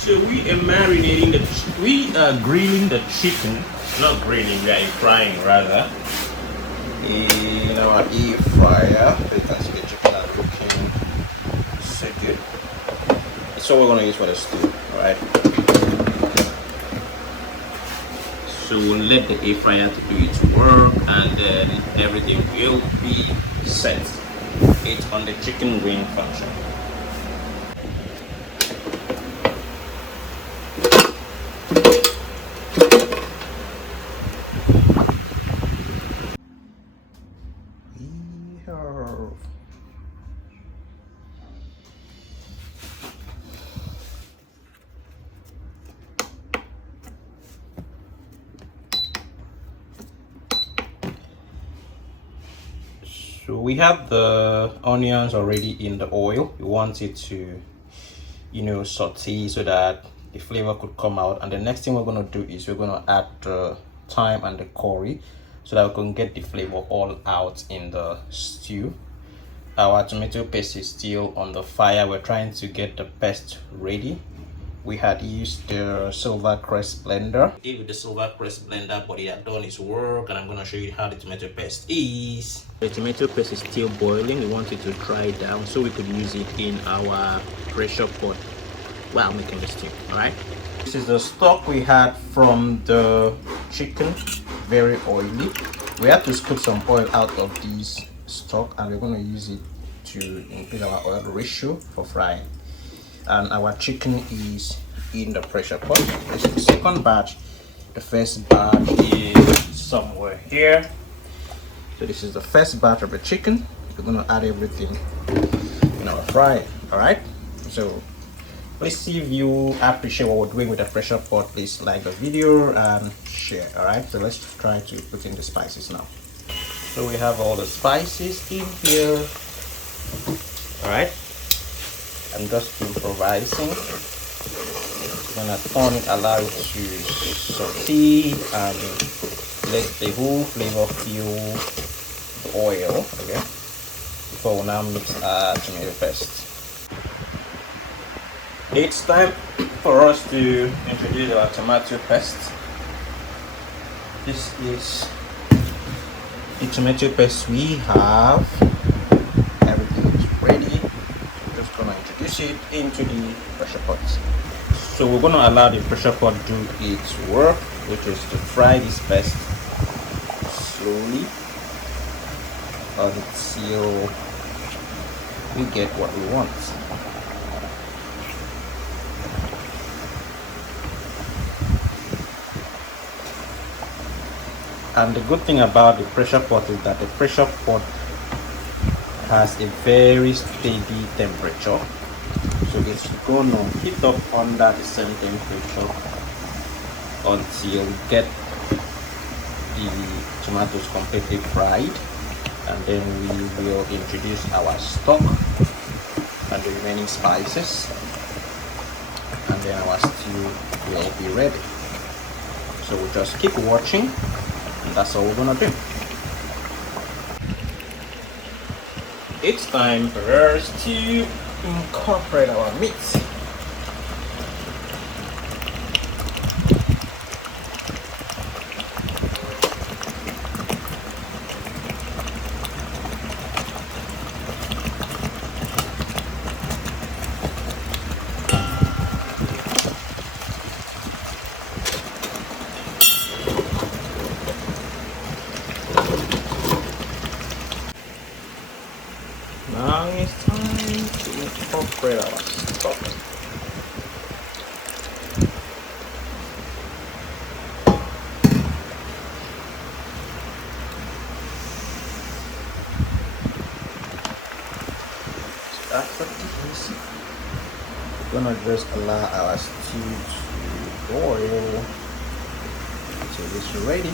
So we are marinating we are grilling the chicken, not grilling, we are frying rather, in our air fryer. You can see the chicken are looking so good. It's what we're gonna use for the stew, alright? So we'll let the air fryer to do its work, and then everything will be set. It's on the chicken wing function. So we have the onions already in the oil. We want it to, saute so that the flavor could come out. And the next thing we're going to do is we're going to add the thyme and the curry so that we can get the flavor all out in the stew. Our tomato paste is still on the fire. We're trying to get the paste ready. We had used the silver crest blender. I did with the silver crest blender, but it had done its work, and I'm going to show you how the tomato paste is. The tomato paste is still boiling. We want it to dry down so we could use it in our pressure pot while making the stew. Alright, this is the stock we had from the chicken, very oily. We had to scoop some oil out of this stock, and we're going to use it to increase our oil ratio for frying. And our chicken is in the pressure pot. This is the second batch. The first batch is somewhere here. So this is the first batch of the chicken. We're going to add everything in our fry. All right, so please, see if you appreciate what we're doing with the pressure pot, please like the video and share. All right, so let's try to put in the spices now. So we have all the spices in here. All right, I'm just improvising. I'm gonna turn it, allow it to saute and let the whole flavor fill the oil. Okay, before we now mix our tomato paste. It's time for us to introduce our tomato paste. This is the tomato paste we have. Everything is ready. We're just gonna introduce it into the pressure pot. So we're gonna allow the pressure pot do its work, which is to fry this paste slowly until we get what we want. And the good thing about the pressure pot is that the pressure pot has a very steady temperature, so it's gonna heat up under the same temperature until we get the tomatoes completely fried, and then we will introduce our stock and the remaining spices, and then our stew will be ready. So we'll just keep watching, and that's all we're gonna do. It's time for us to incorporate our meat. Now it's time to incorporate our stock. So after this, we're gonna just allow our stew to boil until it's ready.